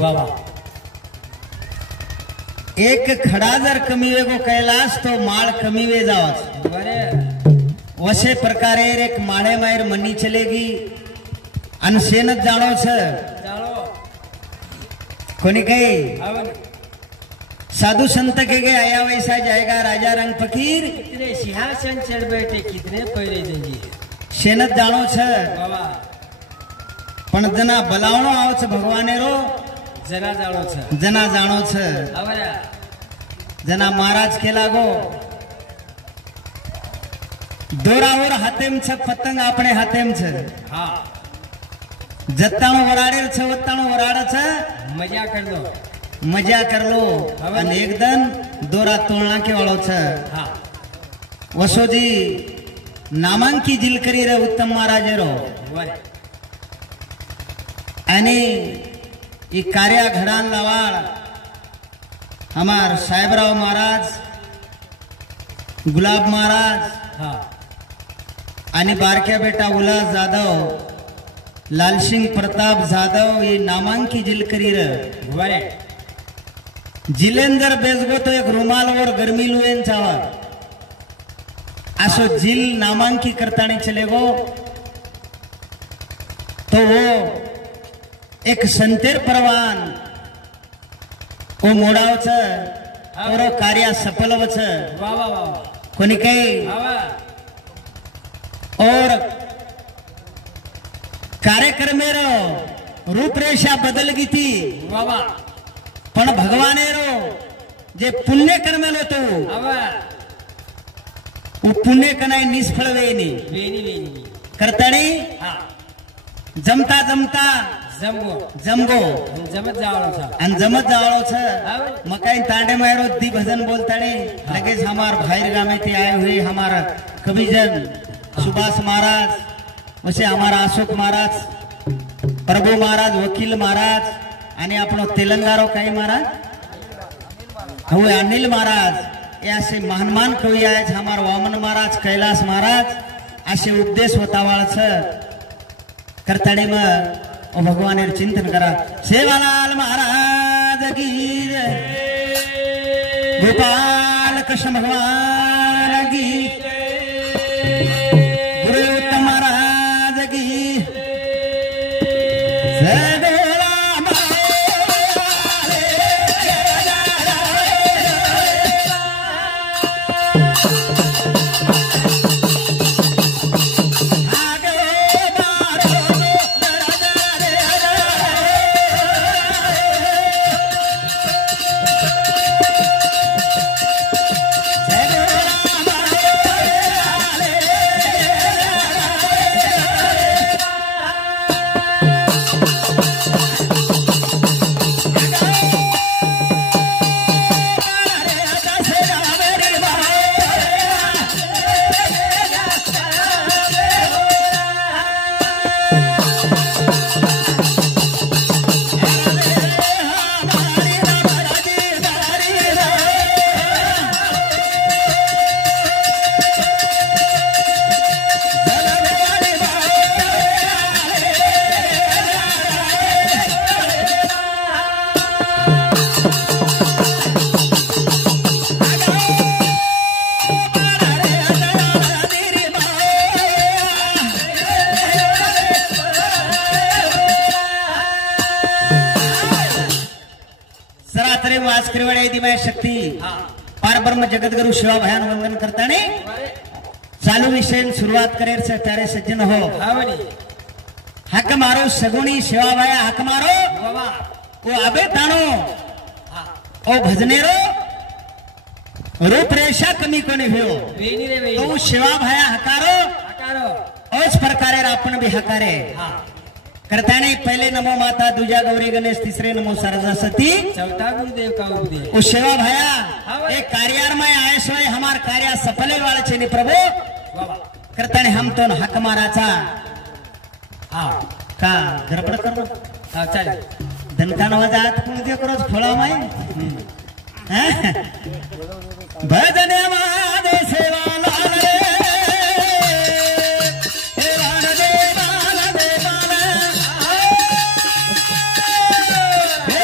वाह वाह। एक खडा जर कमी वेगो कैलास तो माळ कमी वे जावाच बरे वसे प्रकारे एक माळे मायर मनी चलेगी अनसेनत जाणो छ जानो कोणी काही आवड साधु संत के गए आया वैसा जाएगा राजा रंग फकीर कितने सिंहासन चढ़ बैठे कितने पहले देंगे शेनत जाणो छ बाबा पण जना बलावणो आव छ भगवाने रो जना जानो छ जना जाणो छ आवरा जना महाराज के लागो दोरावर हातेम छ पतंग आपणे हातेम छ हाँ जत्ताणो वराडे छ वत्ताणो वराड छ मजा कर लो मजा कर लो અને એકદમ દોરા તોળના કે વાળો છે हाँ વસોજી નામાંકી જીલ કરી રે ઉત્તમ મહારાજે રો बरे અને ઈ કાર્ય ઘડાન લાવાળ हमार साहेबराव महाराज गुलाब महाराज हाँ आणि बारक्या बेटा उल्हास जाधव लालसिंग प्रताप जाधव ये नामांकी जिल करी रे बरे जिलेंदर बेसगो तो एक रुमाल और गर्मी लुएन चावा आसो जिल नामांकी करताने चले गो तो वो एक संतेर परवान वो मोडाव छ और वो कार्य सफल व छ वाह वाह वाह कोणी काही आवा और कार्यक्रमे रो रूपरेषा बदल गई थी वाह वाह पण भगवाने रो जे पुण्य कर्मेलो तो आवा वो पुण्य कनाय निष्फळ वेनी वेनी वेनी करताणी हाँ जमता जमता जमगो जमगो जमत जावड़ो छ आणि जमत जावळो छ हाँ मकाई तांडे मायरो दी भजन बोलताणी लगेच हमार भाईर गामे ते आए हुए हमारा कविजन सुभाष महाराज वसे हमारा अशोक महाराज प्रभु महाराज वकील महाराज आणि आपण तेलंगारो काही महाराज हो अनिल महाराज हे असे महान कवी आहेत हमार वामन महाराज कैलास महाराज असे उपदेश होतावाळ छ करताडे मग ओ भगवान चिंतन करा सेवालाल महाराज की जय गोपाल कृष्ण भगवान की गुरु उत्तम महाराज की जय शक्ती पारब्रह्म जगतगुरु शिवा भयान वंदन करताने चालू विषय शुरुआत करेर से प्यारे सज्जन हो हक मारो सगुणी शिवा भया हक मारो वो अबे तानो ओ भजनेरो रूपरेषा कमी कोणी हो तो शिवा भया हकारो ओच प्रकारे आपण भी हकारे करताने पहले नमो माता दूजा गौरी गणेश तीसरे नमो सरस्वती चौथा गुरुदेव का उपदेश ओ शिवा भया एक कार्यारमय आए सोय हमार कार्य सफले वाले छे नि प्रभु करताने हम तो हक माराचा हाँ का गडबड करो हाँ चालेल धनकान वजात कोण दे करोच फळा माय भजने मादे सेवा लाल रे हे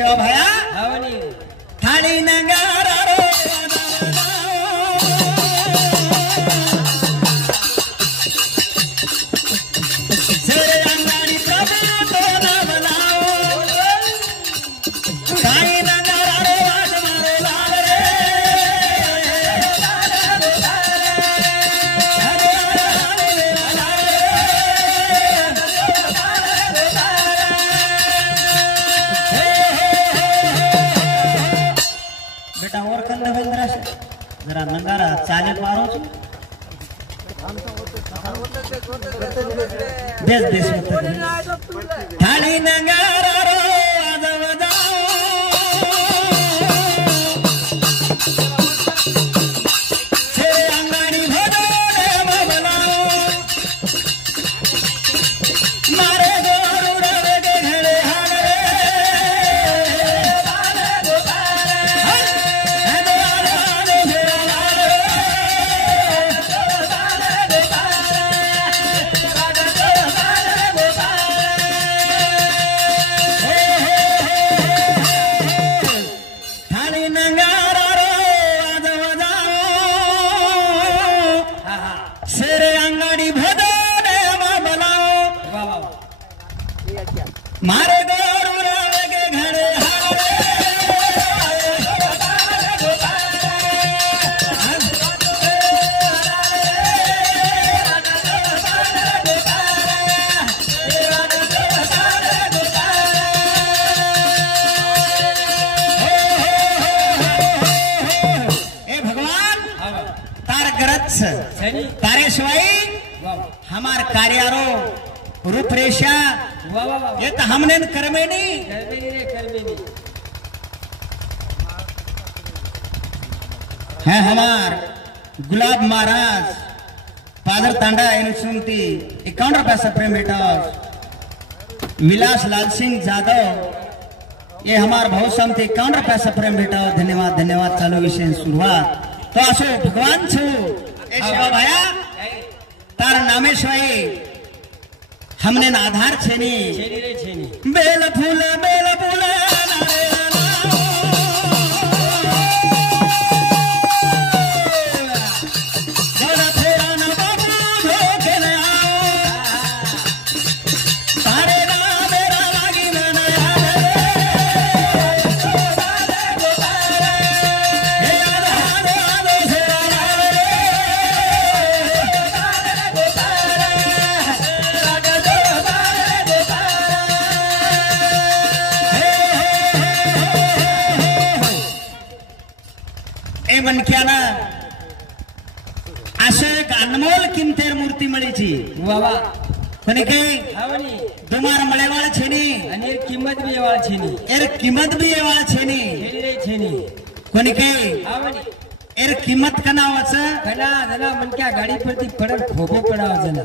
शिवा भाया हावनी थाळी नगारा रो शेरे अंगारी प्रभु तो नावलाओ थाळी नगारा रो आज मारो लाल रे बेटा और कंद वेंद्रा जरा नगारा चाले मारो छो देश देश थाली नगारा रो आज बजाओ शेरे अंगारी भजो रे मबलाओ मारे गोरुड़ा के घड़े हाल रे थाली नगारा रो आज बजाओ शेरे अंगारी भजो रे मबलाओ वा वा मारे गोरुड़ा के घड़े हाल ए भगवान हावा तार गरज छनी तारे शिवाई वा वा हमार कार्यारो रूपरेषा वा वा वा ये तो हमने करमे नहीं करबेनी रे करबेनी है हमार गुलाब महाराज पादर तांडा सुनती 51 रुपया सप्रेम बेटा विलास लाल सिंह जादव ये हमार बहुत समती 51 रुपया सप्रेम बेटा धन्यवाद धन्यवाद चालू विषय शुरुआत तो असो भगवान छू ए शिवा भाया तार नामेश्वरी हमने ना आधार छेनी छेनी रे छेनी बेल फूल ए मनक्याला असं एक अनमोल किमतेर मूर्ती मळीची वा वा कोणी के हावनी तुम्हार मळेवाळ छेनी आणि किंमत बी येवाळ छेनी एर किंमत भी येवाळ छेनी छेनी रे छेनी कोणी के हावनी एर किंमत कनावच घना घना मनक्या गाडी परती पडन खोबो पडाव जना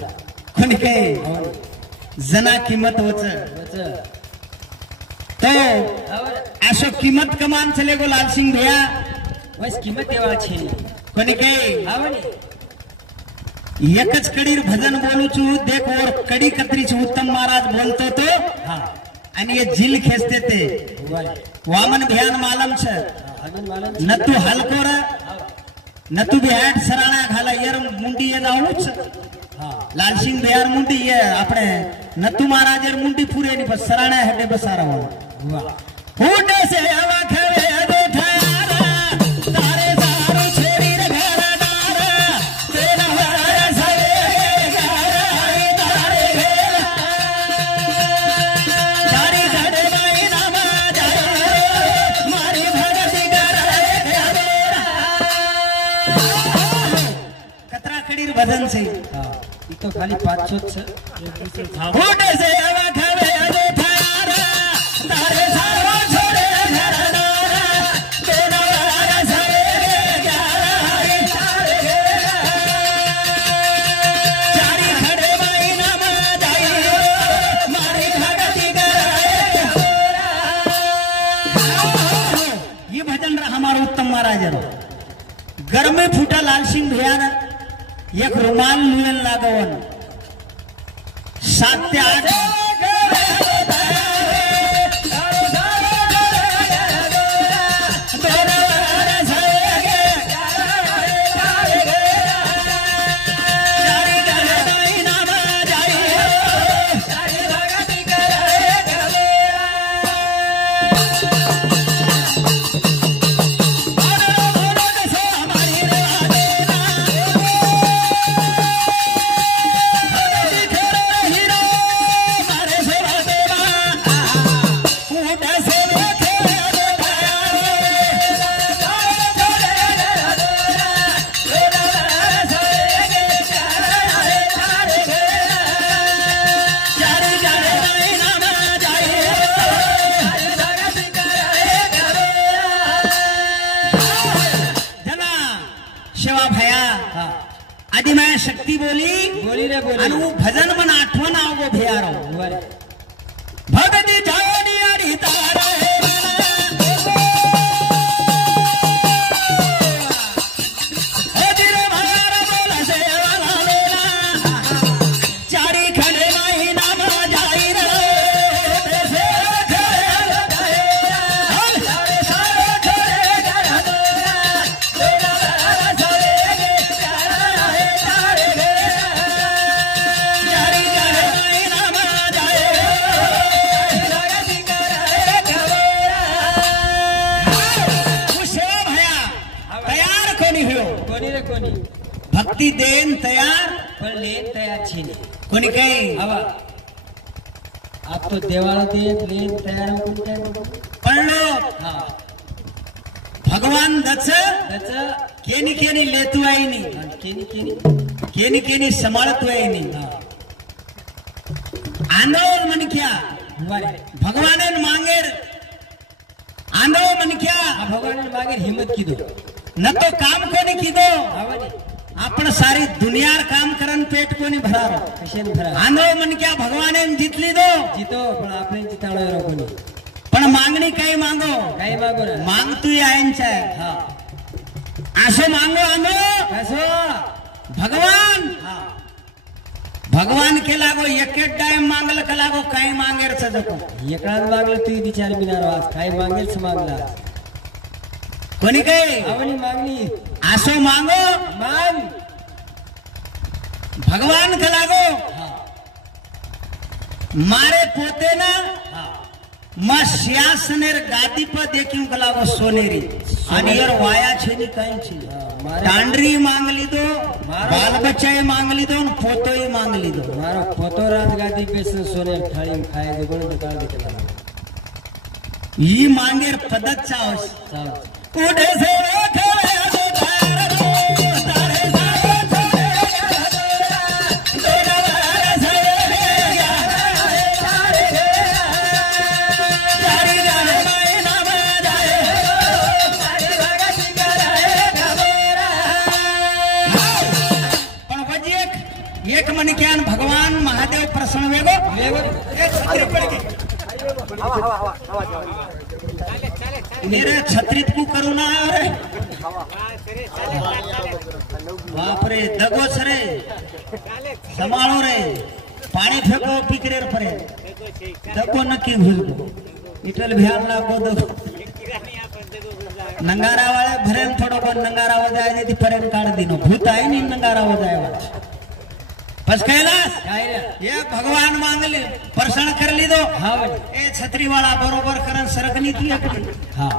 कोणी के हावनी जना किंमत वच वच तो हावर असो किंमत कमान चले गो लाल सिंह भैया बस किंमत येवाळ छेनी कोणी के हावनी एकच कडीर भजन बोलू छू देख और कडी कत्रीच उत्तम महाराज बोलतो तो हा आणि ये जिल खेचते ते वाले वामन भियान मालम छ अजून मला नतू हलकोर नतू बिहाट सराणा घाला यर मुंडी ये जाऊच हा लाल सिंह बिहार मुंडी ये आपणे नतू महाराज यर मुंडी पूरे नि बस सराणा हटे बसारा हो वा हुडे से हवा खवे बैठारा तारे सारू छेरी रे घरा डारा तेरा वारा सवे गारा तारे घेरा तारी घड़े बाई नाम जाए मारी भगती कराए कतरा कड़ीर भजन से हा इतो खाली 500 छ हुडे से हवा खवे बैठारा तारे सारू छोड़े घरा डारा तेरा वारा सवे गारा तारे घेरा चारी खड़े बाई नाम जाई मारी भगती कराए ये भजन रहा हमारा उत्तम महाराज घर में फूटा लाल सिंह भैया एक रुमाल लुएन लागवन 7 ते 8 आधी मैं शक्ती बोली बोली रे बोली आणि वो भजन मन आठवण आवो भैयारो वारे भगती जानी आणि तारे भक्ती देन तयार पण लेन तयार छे कोणी काही हवा आप तो देवाला देन लेन तयार हो कोणी काय पडलो हा भगवान दच त्याच केनी केनी लेतू आई नी केनी केनी केनी केनी सांभाळतू आई नी आंदोलन मन क्या वारे भगवान मांगेर आंदोलन मन क्या भगवान मागे हिम्मत कीधो न तो काम कोणी कीधो हवाने आपण सारी दुनियार काम करन पेट कोणी भरारो कशेन भरा आंदोलन मन क्या भगवाने जितली दो जीतो पण आपले जिताळो रो कोणी पण मागणी काही मागो काही मागो ना मागतोय आयंचा हा असं मागो आम्ही कसो भगवान हा भगवान के लागो एक एक टाइम मांगल का लागो काही मांगेर सजको एकळाच मागलं तू विचार बिनार आज काय मागेल मागला कोणी काही आवनी मागणी असो मांगो माग भगवान का लागो हा मारे पोते ना हा म सियासनेर गादी पर देखियो का लागो सोनेरी आणि यार वाया छेनी काही छी टांडरी मांगली दो बाल बच्चा मांगली दो पोतो मांगली दो मारो फोटो राजगादी पे सोने थाळी खाए दे कोण दुकान दिखला ही मांगेर पदत चावस चाल उठे से खरे उतार दो तारे एक मन क्या भगवान महादेव प्रसन्न वेगो मेरे छत्रित को करुणा रे बाप रे दगो रे संभाळो रे पाणी फेको पिकरे परे दगो नक्की भूलको इटल ध्यान लागो दगो नंगारा वाले भरेन थोड़ो को नंगारा हो जाए ती परेन काट दिनो भूत आहे नी नंगारा हो जाए बस कैलाश ये भगवान मांगले प्रसन्न कर ली दो हाँ ए छतरी वाला बरोबर करन सरकनी थी अकड़ी हाँ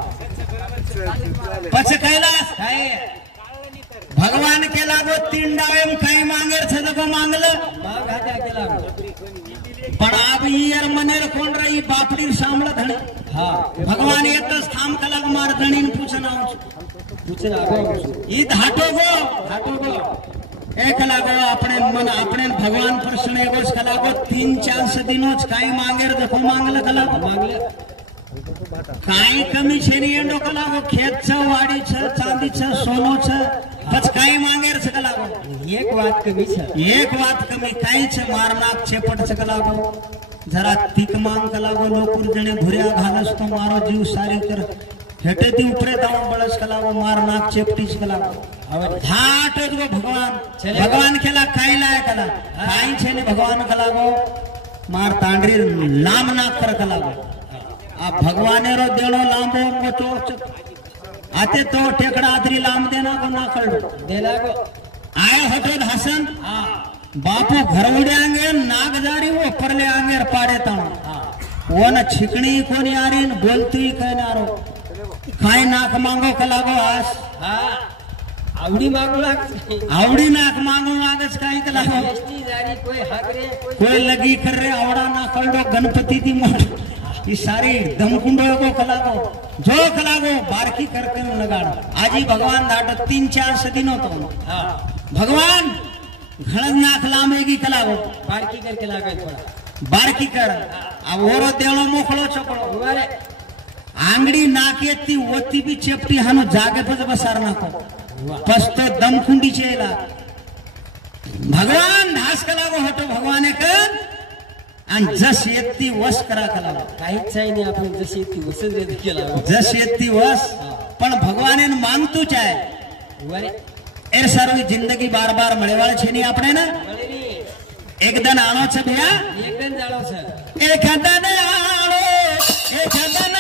पछ कैलाश भगवान के लागो तीन डावेम कई मांगे छदको मांगल माग हाते केला पण अब यार मनेर कोण रही बापडी सांभळ धणे हाँ भगवान एकच थांब कलाक मार धणीन पूछना पूछे आगो ई धाटो गो एक लागो अपने मन अपने भगवान प्रसन्न एगोस कलागो 3-4 दिनोच काही मांगेर देखो मांगल कलागो मागले काही कमी छे नी एंडो कलागो खेत छ वाडी छ चांदी छ सोनो छ बस काही मांगेर छ कलागो एक बात कमी छ एक बात कमी काही छ मारनाक छेपट छ कलागो जरा तीक मांग कलागो लोकुर जणे भुर्या घालस तो मारो जीव सारी कर हेटे ती उपरे दाव बळस कलागो मारनाक चेपटीच कलागो धाट जो भगवान भगवान केला काय लाय कला काय छे ने भगवान कलागो मार तांडरी लाम ना कर कलागो आ भगवाने रो देणो लांबो मोटो आते तो टेकड़ा आदरी लाम देना को ना कर देला को आए हटो हसन बापू घर उड्यांगे नाग जारी वो परले आंगेर पाडे ता वो न छिकणी कोनी आरी न बोलती कहनारो काय नाक मांगो कलागो आस हाँ आवडी मागू लाग आवडी नाक मांगो लागच काय कलागो एसटी जारी कोई हक रे कोई लगी कर रे आवड़ा ना करडो गणपति दी मोट ई सारी दमकुंडो को कलागो जो कलागो बारकी करके लगाड़ आजी भगवान दाट 3-4 सदिनो तो हाँ भगवान घणन नाक लामेगी कलागो बारकी करके लागे थोड़ा बारकी कर अब ओरो देणो मोखळो चपड़ो उवारे आंगडी नाकेती ओती बी चेपटी हानो जागे पज बसार नाको पस्तो दमखुंडी चेला भगवान धास कलावं होतो भगवाने कर आणि जस येती वस करा कलावं काहीच आहे नाही आपण जशी ती वसंत केला जस येती वस पण भगवाने मांगતું છે वरे એ સારું જિંદગી બાર બાર મળેવાળ છે ની આપણે ને वळेनी એકદન આણો છે ભયા एकदम जाळो सर એકદન આણો એકદન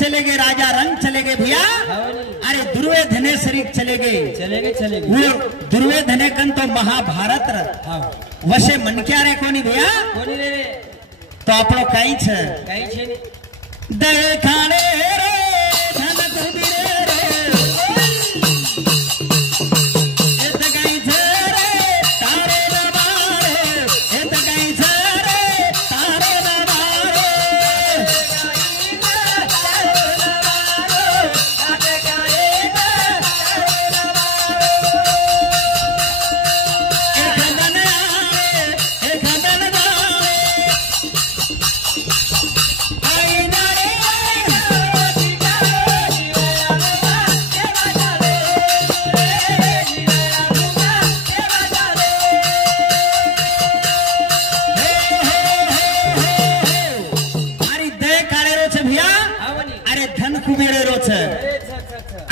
चले गए राजा रंग चले गए भैया अरे दुर्योधने शरीक चले गए वो दुर्योधने कन तो महाभारत वसे मन क्या रे कोनी भैया तो आपणो काई छे देखाणे रे धन कुबीरे रे एत काई छे रे तारे नवारे एत काई छे रे तारे नवारे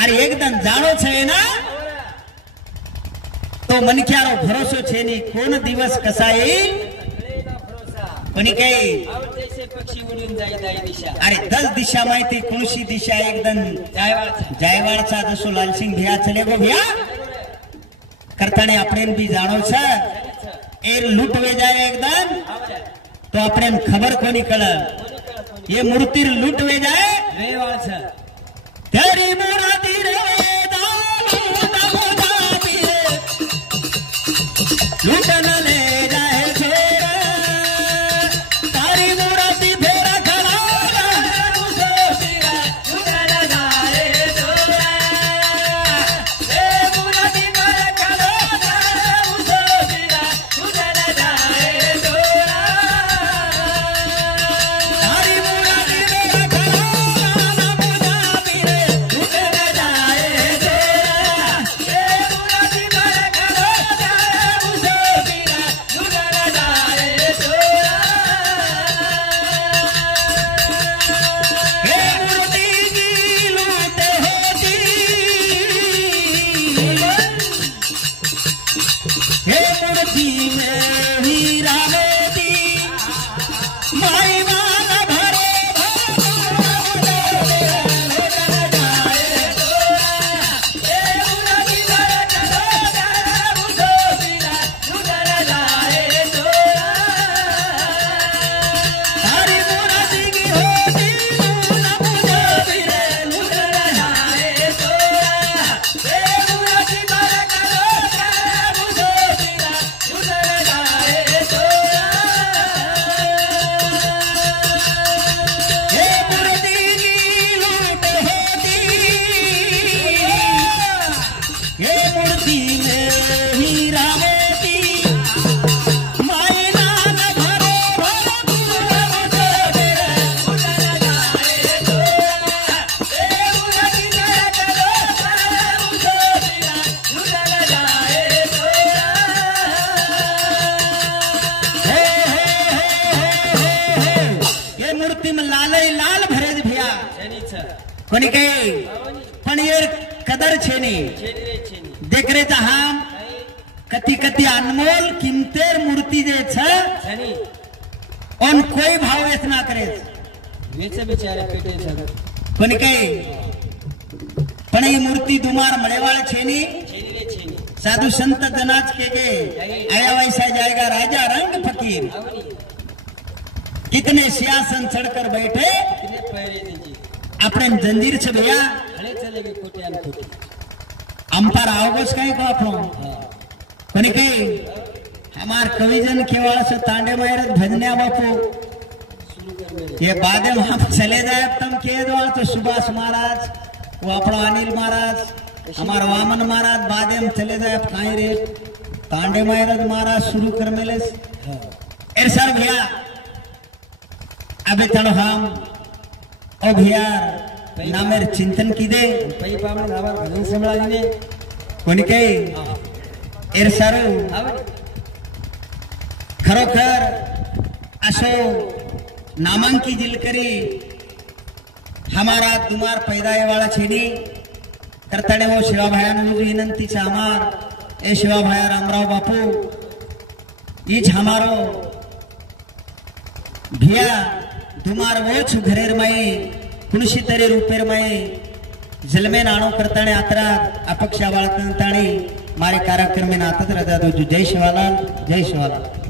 अरे एकदम जाणो छे ना तो मनक्यारो भरोसो छे नी कोण दिवस कसा येईल कोणी काही पक्षी उडून जाई दिशा अरे 10 दिशा माहिती कोणशी दिशा एकदम जायवाड़चा जसो लालसिंह भैया चले गो भैया करताने अपने भी जाणो छे ए लूटवे जाए एकदम तो अपने खबर कोनी कळे ये मूर्ति लूटवे जाए रेवाळ छे तेरी मुरादी रे लूटन ले जाए छोरा तारी मुरादी फेरा खड़ा लूटन जाए छोरा ए मुरादी फेरा खड़ा लूटन जाए छोरा तारी मुरादी फेरा खड़ा कोणी काही पण ये कदर छेनी देखरेचा हम कति कति अनमोल किमतेर मूर्ति जे छ और कोई भाव वेच ना करे वेचे बिचारे पेटे सगत कोणी काही पण ही मूर्ति दुमार मळेवाळ छेनी साधु संत जनाज के आया वैसा जाएगा राजा रंग फकीर कितने सियासन चढ़कर बैठे अपने जंजीर से भैया चलेगे खोटे आणि खोटे अंपार आवगोस काही को आपलो कोणी काही हमार कविजन केवळ से तांडे मायर भजन्या बापू ये बादे वहां चले जाए तुम के दो तो सुभाष महाराज वो अपना अनिल महाराज हमार वामन महाराज बादे में चले जाए कहीं रे तांडे मायर महाराज शुरू कर मेले एर सर भैया अबे चलो हम ओ भैया नामेर चिंतन की दे पै पामण नावर भजन संभळालीने कोणी काही एर सर खरोखर असो नामांकी जिलकरी हमारा दुमार पैदाय वाला छेनी करताडे वो शिवा भायानु विनंती छे हमार ए शिवा भाया रामराव बापू ईच हमारो भिया दुमार वोच घरेर माई कुणशी तरी रूपेर माई जलमे नाणो करताणे आतरा अपक्षा बाळकंताणी मारे कार्यक्रम में नातत रजा दो जय शिवालाल जय शिवालाल।